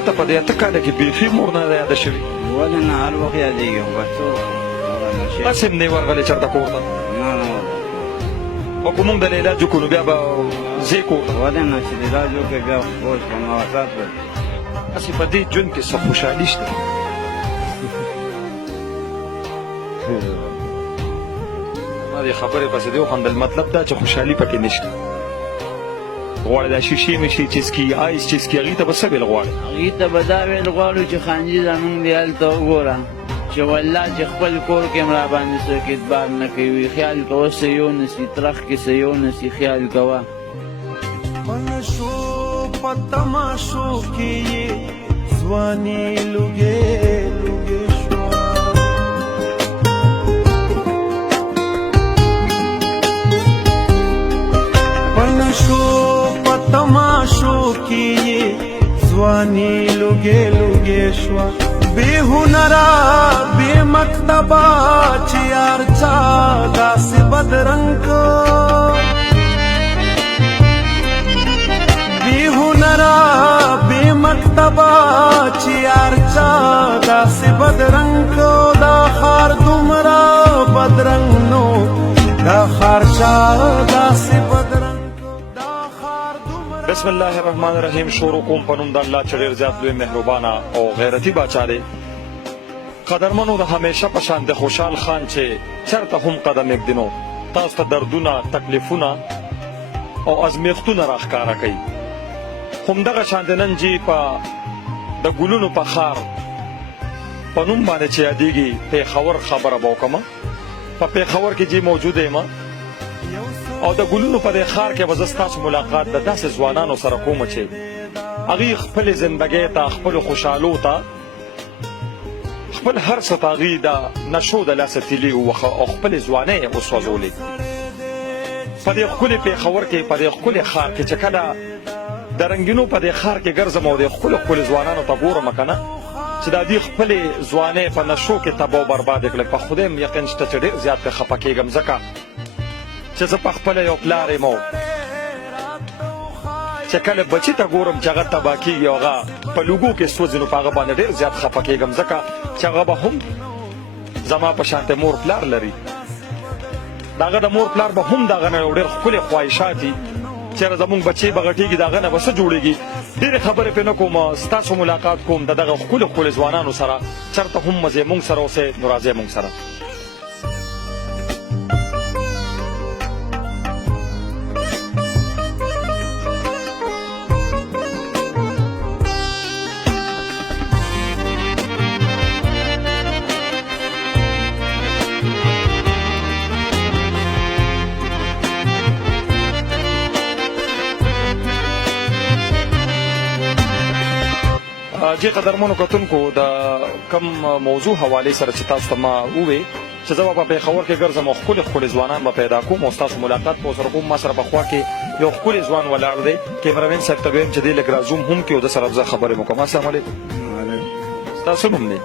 تا ته په دې اته کاله کې بیخي مور نه ده یاده شوې؟ ولې نه، هر وخت یادېږي خو بس څه هسې هم نه یې ورغلې چېرته کور ته؟ نه نه او که مونږ د علاج وکړو نو بیا به ځې کور ته؟ ولې نه چې د علاج وکړې بیا اوس په مواسات به هسې په دې ژوند کې څه خوشحالي شته؟ ما دې خبرې پسې دې وخندل، مطلب دا چې خوشحالي پکې نشته. غواړې دا شیشې میشې چسکي آیس چسکي هغې ته به څه ویل غواړې؟ هغې ته به دا ویل غواړو چې خانجي زمونږ دی هلته وګوره چې والله چې خپل کور کې هم راباندې څوک اعتبار نه کوي. خیال کوه څه یو نسي، ترخ کې څه یو نسي، خیال کوه په نشو په تماشو کې یې ځواني لوګې لوګې شوه. په نشو په تماشو کې یې ځواني لوګې لوګې شوه. بے هنرا بے مکتبا چې یار چا داسې بدرنګ بے هنرا بے مکتبا چې یار چا داسې بدرنګ دا خار دومره بدرنګ نو دا خار چا داسې بدرنګ. بسم الله الرحمن الرحیم. شروع کوم په نوم د الله چې ډېر زیات لوی مهربانه او غیرتي باچا دی. قدرمنو د همیشه په شان د خوشحال خان چې چېرته هم قدم ایږدي تاسو ته دردونه، تکلیفونه او ازمیښتونه راښکاره کوي. همدغه شان د نن جي په د ګلونو په ښار په نوم باندې چې یادېږي پېښور خبره به وکړمه. په پېښور کې جي موجود یم او د ګلونو په دې ښار کې به زه ستاسو ملاقات د داسې ځوانانو سره کوم چې هغوی خپلې زندګۍ ته، خپلو خوشحالو ته، خپل هر څه ته هغوی د نشو د لاسه تیلي ووښه او خپلې ځوانۍ یې وسوځولې. په دې ښکلي پېښور کې، په دې ښکلي ښار کې چې کله د رنګینو په دې ښار کې ګرځم او د ښکلو ښکلو ځوانانو ته ګورم که نه چې دا دوی خپلې ځوانۍ په نشو کې تباه او برباد کړل، په خدای م یقین شته چې ډېر زیات پرې خفه کېږم ځکه چې زه په خپله یو پلار یم او چې کله بچي ته ګورم چې هغه تباه کېږي او هغه په لوګو کې سوځي نو په هغه باندې ډېر زیات خفه کېږم ځکه چې هغه به هم زما په شانته مور پلار لري. د هغه د مور پلار به هم د هغه نه یو ډېر ښکلې خواهشات دي چېرې زمونږ بچې به غټېږي د هغه نه به څه جوړېږي. ډېرې خبرې پرې نه کوم، ستاسو ملاقات کوم د دغه ښکلو ښکلو ځوانانو سره. چېرته هم مزې مونږ سره اوسئ نو راځئ مونږ سره. جی قدرمنو کتونکو، د کم موضوع حوالې سره چې تاسو ته ما ووې چې زه به په پېښور کې ګرځم او ښکلي ښکلي ځوانان به پیدا کوم او ستاسو ملاقات به ورسره کوم. ما سره په خوا کې یو ښکلی ځوان ولاړ دی، کیمرامین صاحب ته به ویم چې دی لږ رازوم هم کړي او د سره به زه خبرې م وکړم. السلام علیکم. ستاسو نوم دی؟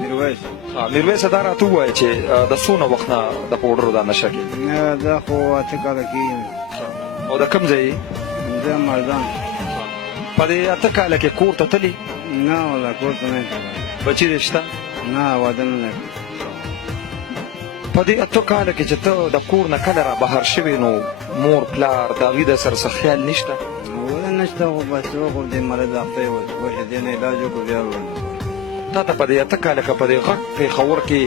میرویس. دا راته ووایه چې د څونه وخت نه د پوډرو دا نشه کې؟ دا خو اته کاله کېږي. او د کوم ځای یې؟ زه مردان. په دې اته کاله کې کور ته تلي؟ نه والله کور ته نه تللی. بچي دې شته؟ نه واده نه لري. په دې اته کاله کې چې ته د کور نه کله را بهر شوې نو مور پلار د هغوی د سره څه خیال نشته؟ ولې نشته خو بس خو دې مرض اخته یې وشي دې نه علاج وکړو بیا تا ته په دې اته کاله کې په دې غټ پېښور کې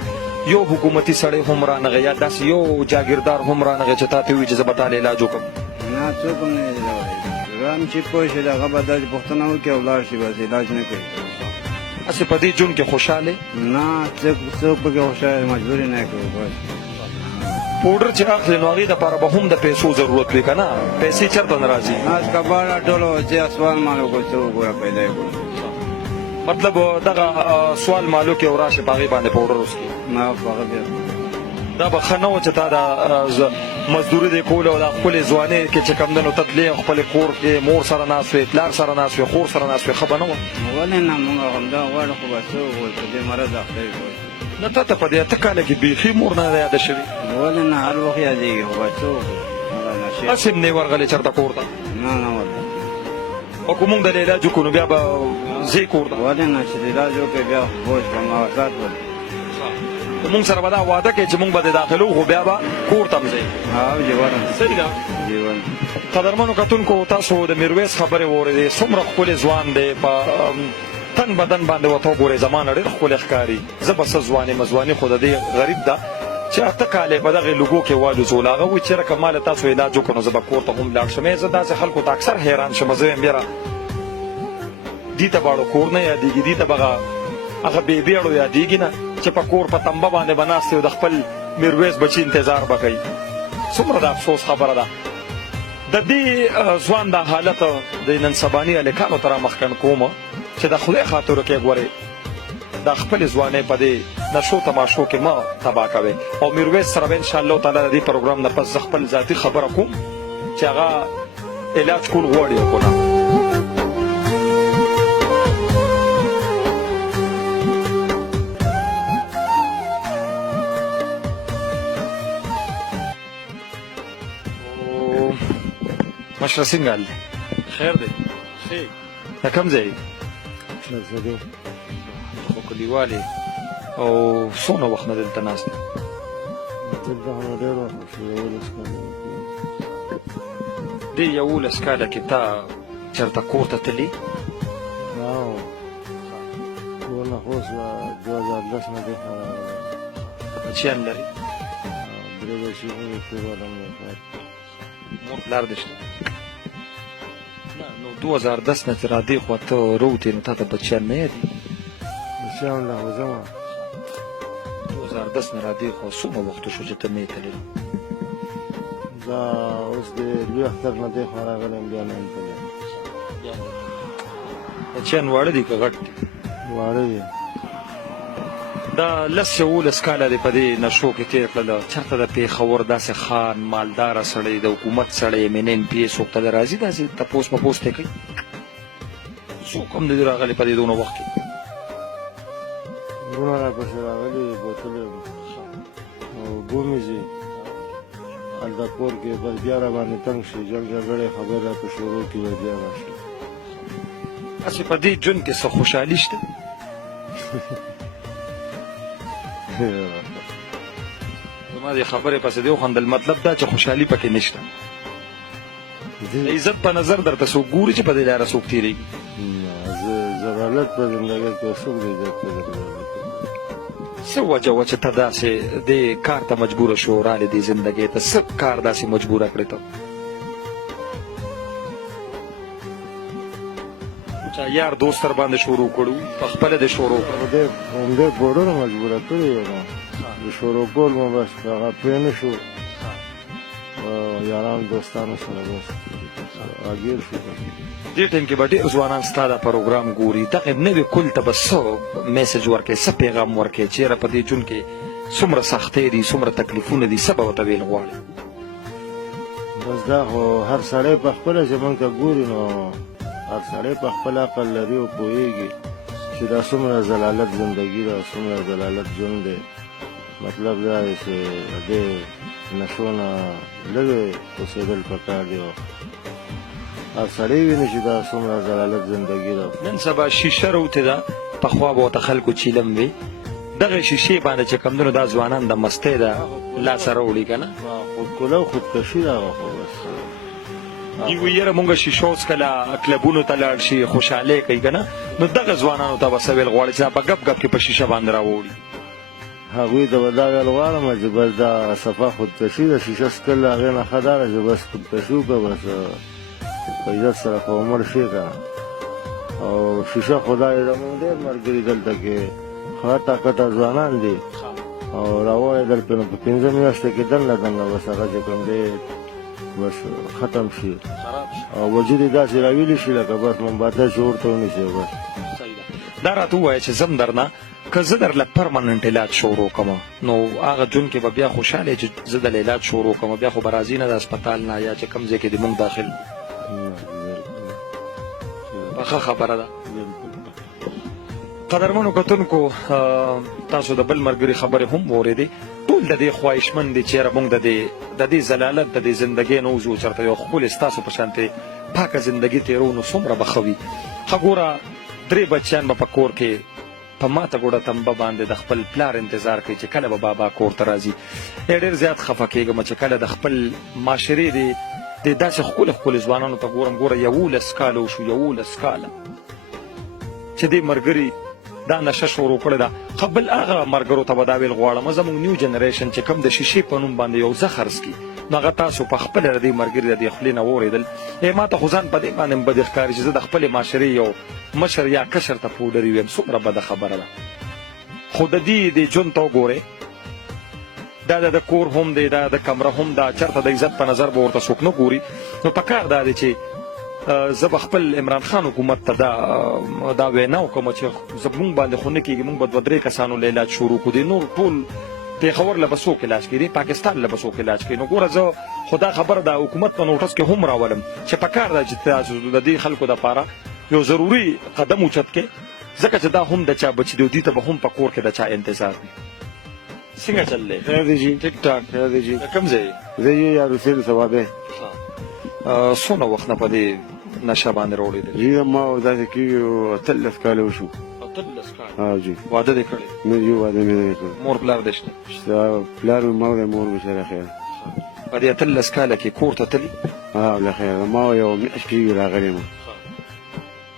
یو حکومتي سړی هم رانغی یا داسې یو جاګیردار هم رانغی چې تا ته ووایي چې زه به تا له علاج وکړم؟ نه څوک هم نه دی راغلی. رام چې پوه شي د هغه به داسې پوښتنه وکړي او ولاړ شي بس علاج نه کوي. هسې په دې ژوند کې خوشحاله؟ نه څوک پکې خوشحاله مجبوري نه کوي. بس پوډر چې اخلي نو هغې دپاره به هم د پیسو ضرورت وي که نه؟ پیسې چېرته نه راځي؟ از کباړه ټولو چې سوال مالو کو څه وګوره پیدا یې کړو. مطلب دغه سوال مالو کې او راشي په هغې باندې پوډر وڅکي؟ نه په هغه بیا دا به ښه نه و چې تا دا مزدوري دې کوله او دا خپلې ځوانۍ کې چې کوم دی نو ته تلې او خپلې کور کې مور سره ناست وې، پلار سره ناست وې، خور سره ناست وې، ښه به نه وه؟ ولې نه مونږ همدا غواړو خو بس څه وکړو په دې مرض اخته یې کړو. نه تا ته په دې اته کاله کې بیخي مور نه ده یاده شوې؟ ولې نه هر وخت یادېږي خو بس څه وکړو. هسې هم نه یې ورغلې چېرته کور ته؟ نه نه والله. او که مونږ د علاج وکړو نو بیا به ځې کور ته ولې نه چې علاج وکړې بیا خو بوج به مواسات ول مونږ سره به دا وعده کوي چې مونږ به د داخلو خو بیا به کور ته هم ځئ جوړه صحیح ده جیون قدرمنو کتونکو تاسو د میرویس خبرې واورېدې څومره ښکلی ځوان دی په تن بدن باندې ورته وګورئ زمانه ډېر ښکلی ښکاري زه به څه ځوان یم ځواني خو د دې غریب ده چې 8 کاله په دغه لوګو کې والوځول هغه وایي چېرې که ما له تاسو علاج وکړو نو زه به کور ته هم لاړ شم زه داسې خلکو ته اکثر حیران شم زه یم یاره دې ته باړو کور نه یادېږي دې ته به هغه بېبېړو یادېږي نه چې په کور په تمبه باندې به ناست او د خپل میرویس بچي انتظار به کوي څومره د افسوس خبره ده د دې ځوان دا حالت د نن سباني هلکانو ته رامخکن کوم چې د خدای خاطر کې ګورئ دا خپل ځوانۍ په دې نشو تماشو کې ما تباه کوي او میرویس سره به انشاءالله تعالی د دې پروګرام نه پس زه خپل ذاتي خبره کوم چې هغه علاج کول غواړي او که نه مشره څنګه حال دی خیر دی د کوم ځای خو کلیوالې او څونه وخت نه دلته ناست دې 11 کاله کې تا چېرته کور ته تللي بچیان لري مور پلار دې شته نو 2010 نه چې را دې خوا ته راوتې نو تا ته بچیان نه یادي 2010 نه را دې خوا څومره وخت شو چې ته نه یې تللی دا اوس د لوی اختر نه دې خوا راغلی یم بیا نه یم تللی بچیان واړه دي که غټ دي واړه دي دا 10-11 کاله دې په دې نشو کې تېر کړله چېرته د پېښور داسې خان مالداره سړی د حکومت سړی MNN PA څوک ته د راځي داسې تپوس مپوس ته کوي څوک هم د دې راغلی په دې دونه وخت کې وروڼه راپسې راغلي بوتلې او بومې ځي هلته کور کې بس بیا راباندې تنګ شي جنګ جګړې خبرې راته شروع کړي وایي بیا راشي هسې په دې ژوند کې څه خوشحالي شته زما دې خبرې پسې دې وخندل مطلب دا چې خوشحالي پکې نشته د عزت په نظر درته څوک ګوري چې په دې لاره څوک تېرېږي ضلالت په زندګۍ کې څوک د عزت په څه وجه وه چې ته داسې دې کار ته مجبوره شو رالې دې زندګۍ ته څه کار داسې مجبوره کړې ته چا یار دوست سره باندې شروع کړو په خپله دې شروع کړو همدې بوډونو مجبوره کړې یم د شروع کول مو بس هغه پرې نه شو یارانو دوستانو سره بس راګیر شو دې ټایم کې به ډېر ځوانان ستا دا پروګرام ګوري دغه نوي کل ته به څه میسج ورکوې څه پیغام ورکوې چېرې په دې ژوند کې څومره سختۍ دي څومره تکلیفونه دي څه به ورته ویل غواړې بس دا خو هر سړی په خپله چې موږ ته ګوري نو هر سړی په خپل عقل لري او پوهېږي چې دا څومره ضلالت زندګي ده څومره ضلالت ژوند دی مطلب دا دی چې دې نشو نه لږ اوسېدل پکار دی هر سړی ویني چې دا څومره ضلالت زندګي ده نن سبا شیشه روتې ده پخوا به ورته خلکو چیلم وي دغه شیشې باندې چې کمدنو دا ځوانان د مستۍ ده لاسه راوړي که نه خودکله او خودکشي ده هغه خو بس دوی وایي یاره مونږ شیشه اوس کله کلبونو ته لاړ شي خوشحالۍ کوي که نه نو دغه ځوانانو ته به څه ویل غواړي چې دا په ګپ ګپ کې په شیشه باندې راوړي هغوی ته به دا ویل غواړم چې بس دا صفا خودکشي ده شیشه څکل د هغې نه ښه دا ده چې بس خودکشي وکړه بس په عزت سره خو عمر شي که نه او شیشه خو دا زمونږ ډېر ملګري دلته کې خټه کټه ځوانان دي او راوایېدل پرې نو په 5 میاشتو کې دنګه دنګه بس هغه چې کوم دی بس ختم شي او وجود یې داسې راویلی شي لکه بس مومباتی چې ورته ونیسي بس دا راته ووایه چې زم درنه که زه درله پرمننټ علاج شروع کړم نو هغه ژوند کې به بیا خوشحاله چې زه دله علاج شروع کړم بیا خو به راځي نه د هسپتال نه یا چې کوم ځای کې دې مونږ داخل ښه خبره ده قدرمنو کتونکو تاسو د بل ملګري خبرې هم واورېدې ټول ټول د دې خواهشمند دي چېرې موږ د دې ضلالت د دې زندګۍ نه وځو چېرته یو ښکلې ستاسو په شانتې پاکه زندګي تېرو نو څومره به ښه وي. ښه ګوره 3 بچیان به په کور کې په ماته ګوډه تنبه باندې د خپل پلار انتظار کوي چې کله به بابا کور ته راځي. ډېر زیات خفه کېږم چې کله د خپل معاشرې د داسې ښکلې ځوانانو ته ګورم ګوره 11 کاله وشو 11 کاله چې دې ملګري دا نشه شروع کړې ده. ښه بل هغه ملګرو ته به دا ویل غواړم زموږ نیو جنریشن چې کوم د شیشې په نوم باندې یو څه خرڅ کړي نو هغه تاسو په خپله د دې ملګري د دې خولې نه واورېدل. ما ته خو ځان په دې باندې بد ښکاري چې زه د خپلې معاشرې یو مشر یا کشر ته پوډري ویم. څومره بده خبره ده. خو د دې ژوند ته وګورئ دا د کور هم دی دا د کمره هم دا چېرته د عزت په نظر به ورته څوک نه ګوري. نو پکار دا دی چې زه به خپل عمران خان حکومت ته دا وینا وکړم چې زموږ باندې خو نه کېږي موږ به 2-3 کسانو له علاج شروع کړو. دې نور ټول پېښور له به څوک علاج کوي پاکستان له به څوک علاج کوي. نو ګوره زه خو دا خبره د حکومت په نوټس کې هم راولم چې پکار ده چې تاسو د دې خلکو دپاره یو ضروري قدم اوچت کړئ ځکه چې دا هم د چا بچي دی دوی ته به هم په کور کې د چا انتظار وي. څنګه چل دی؟ خیر دی جی. ټیک ټاک. خیر دی جی. د کوم ځای؟ زه یې یار حسین ثوابی. څونه وخت نه په دې نشه باندې راوړېدل؟ جی ما داسې کېږي 13 کاله وشو. 13 کاله؟ ها جی. واده دې کړی؟ نه یو واده مې نه کړی. مور پلار دې شته؟ پلار مې مور دی مور بېچاره خیر. په دې 13 کاله کې کور ته تلي؟ ها له خیر ما یو میاشت کېږي راغلی یم.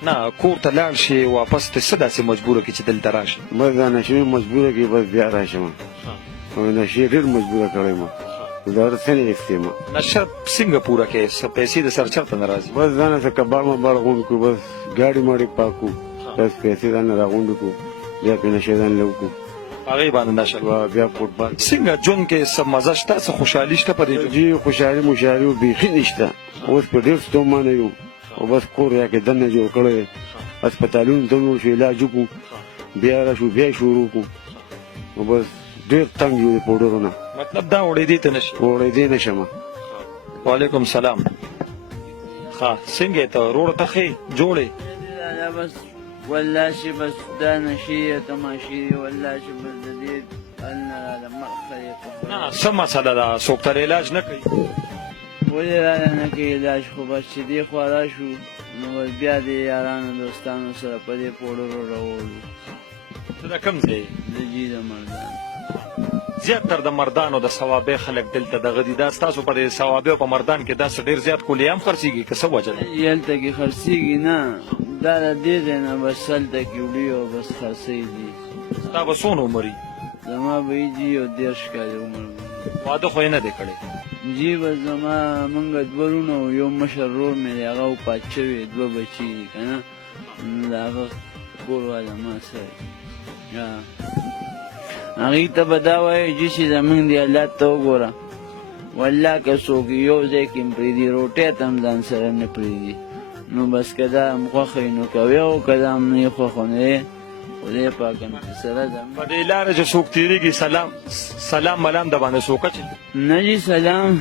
نه کور ته لاړ شي واپس ته څه داسې مجبوره کړي چې دلته راشي؟ بس دا نشې مجبوره کړي بس بیا راشم. نشې ډېر مجبوره کړی ما دا څه نه ایستې ما. نشه څنګه پوره کړې پیسې د سر چېرته نه راځي؟ بس ځان څه کباړ مباړ غونډ کړو بس ګاډي ماډي پاک کړو بس پیسې ځان راغونډ کړو بیا پرې نشې ځان له وکړو هغې باندې نشه بیا فوټبال. څنګه ژوند کې څه مزه شته څه خوشحالي شته په دې ژوند؟ جي خوشحالي مشحالي بیخي نشته. اوس په ډېر ستومانه یو او بس کور یا کې دننه جوړ کړی هسپتالونو ته ولاړ شو علاج وکړو بیا راشو بیا یې شروع کړو نو بس ډېر تنګ یو د پوډرو نه. مطلب دا وړېدې ته نه شي؟ وړېدې نه شم. وعلیکم سلام. ښه څنګه یې ته روړ ته ښې جوړې؟ بس والله چې بس دا نشي یا تماشي والله چې بس د دې حل نه راله مخه یې نه څه مسله ده څوک تر علاج نه کوي؟ ولې راله نه کوي علاج خو بس چې دې خوا راشو نو بس بیا د یارانو دوستانو سره په دې پوډرو راولو. ته د کوم ځای؟ د جي د مردان. زیاتره د مردانو د ثوابۍ خلک دلته دغه دي. دا ستاسو په دې ثوابۍ او په مردان کې داسې ډېر زیات کولې هم خرڅېږي که څه وجه ده؟ هلته کې خرڅېږي نه دا د دې ځای نه بس هلته کې وړي او بس خرڅوي دي. ستا به څونه عمر وي؟ زما به یې جي یو 13 کاله عمر وي. واده خو یې نه دی کړی؟ جی بس زما مونږ 2 ورونه او یو مشر ورور مې دی هغه وفات شوی 2 بچي دي که نه نو د هغه کور والا ما سره هغې ته به دا وایي جي چې زمونږ د حالات ته وګوره والله که څوک یو ځای کې هم پرېږدي روټۍ ته هم ځان سره نه پرېږدي نو بس که دا هم خوښه وي نو کوې او که دا هم نه یې خوښه نو یې خدای پاک هم سره ده. په دې لاره چې څوک تېرېږي سلام ملام د باندې څوک اچي؟ نه جي سلام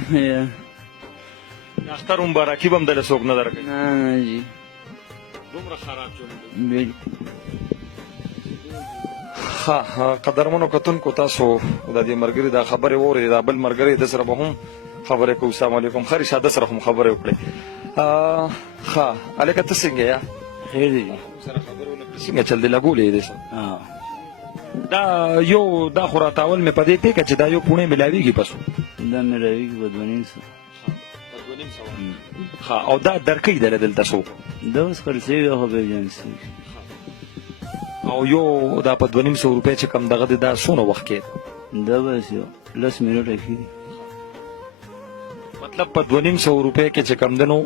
اختر مبارکي به هم دله څوک نه درکوي؟ نه نه جي دومره خراب ژوند دی. بلکل. ښه قدرمنو کتونکو تاسو د دې ملګري دا خبرې واورېدې دا بل ملګری د سره به هم خبرې کوو. السلام علیکم. ښه رشاد د سره هم خبرې وکړئ. ښه هلکه ته څنګه یې؟ خیر دی. سره خبرې ونه کړې څنګه چل دی لګولې یې دې سره؟ دا یو دا خو راتاول مې په دې پېکه چې دا یو پوڼې ملاوېږي بسو دا ملاوېږي په 2.5 سوه. ښه او دا درکوي دله دلته څوک؟ دا اوس خرڅېږي خو بیا جنسېږي او یو دا په 2.5 روپۍ چې کم دغه دی دا څونه وخت کې؟ دا بس یو 10 منټه کېږي. مطلب په 2.5 روپۍ کې چې کم دی نو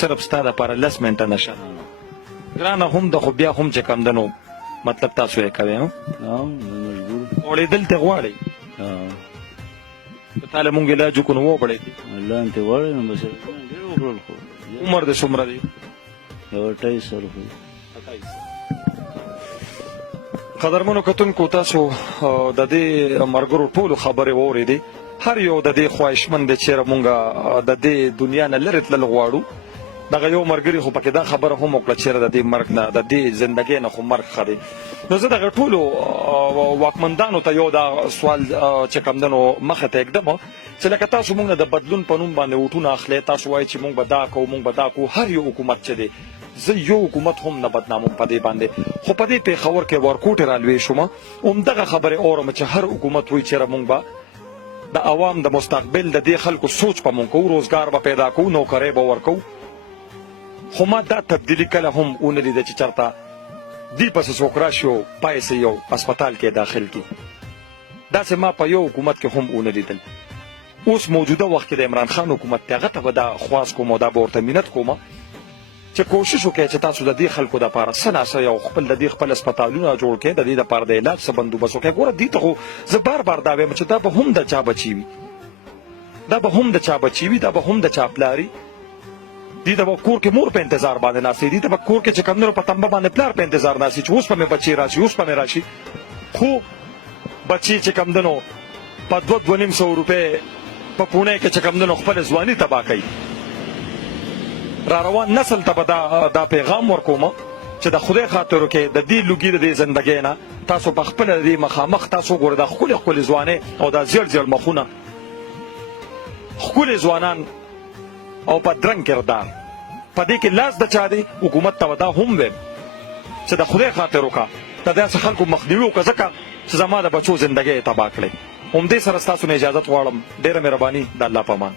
صرف ستا دپاره 10 منټه نشه ګرانه هم ده خو بیا هم چې کم دی نو مطلب تاسو یې کوئ مجبور غوړېدل ته غواړئ؟ که تا له مونږ علاج وکړو نو وغوړېدې؟ الله ته غواړئ نو بس ډېر وکړل خو عمر دې څومره دی؟ یو 28 سال خو. قدرمنو کتونکو تاسو د دې ملګرو ټولو خبرې واورېدې. هر یو د دې خواهشمند دی چېرې مونږ د دې دنیا نه لرې تلل غواړو دغه یو ملګري خو پکې دا خبره هم وکړه چېرې د دې مرګ نه د دې زندګۍ نه خو مرګ ښه دی. نو زه دغه ټولو واکمندانو ته یو دا سوال چې کوم دی نو مخه ته ږدم چې لکه تاسو موږ نه د بدلون په نوم باندې ووټونه اخلئ، تاسو وایئ چې موږ به دا کوو موږ به دا کوو. هر یو حکومت چې دی زه یو حکومت هم نه بدناموم په دې باندې، خو په دې پېښور کې ورکوټې رالوی شومه همدغه خبرې اورم چې هر حکومت وایي چېرې موږ به د عوام د مستقبل د دې خلکو سوچ به موږ کوو، روزګار به پیدا کوو، نوکرۍ به ورکوو. خو ما دا تبدیلي کله هم ونه لیده چې چېرته دې پسې څوک راشي او پای یو هسپتال کې داخل کړي. داسې ما په یو حکومت کې هم ونه لیدل. اوس موجوده وخت کې د عمران خان حکومت دی هغه ته به دا خواست کوم او دا به ورته منت کوم چې کوشش وکړئ چې تاسو د دې خلکو دپاره څه ناسه یو خپل د دې خپل هسپتالونه جوړ کړئ، د دې دپاره د علاج څه بندوبست وکړئ. ګوره دې ته خو زه بار بار دا وایم چې دا به هم د چا بچي وي، دا به هم د چا بچي وي، دا به هم د چا پلاري. دې ته به کور کې مور په انتظار باندې ناستې، دې ته به کور کې چې کوم په تنبه باندې پلار په انتظار ناستې چې اوس به مې بچي راشي اوس به مې راشي. خو بچي چې کوم دی نو په 2,500 روپۍ په پونه کې چې کوم دی نو خپل ځواني تباه کوي. را روان نسل ته به دا پیغام ورکوم چې د خدای خاطر وکړئ د دې لوګي د دې زندګۍ نه تاسو په خپله د دې مخامخ تاسو ګورئ دا ښکلې ښکلې ځوانۍ او دا زیړ زیړ مخونه ښکلې ځوانان او په درنګ کردار په دې کې لاس د چا دی. حکومت ته به دا هم ویم چې د خدای خاطر وکړه د داسې خلکو مخنیوي وکړه ځکه چې زما د بچو زندګۍ یې تباه کړئ. همدې سره ستاسو نه اجازت غواړم. ډېره مهرباني، د الله په امان.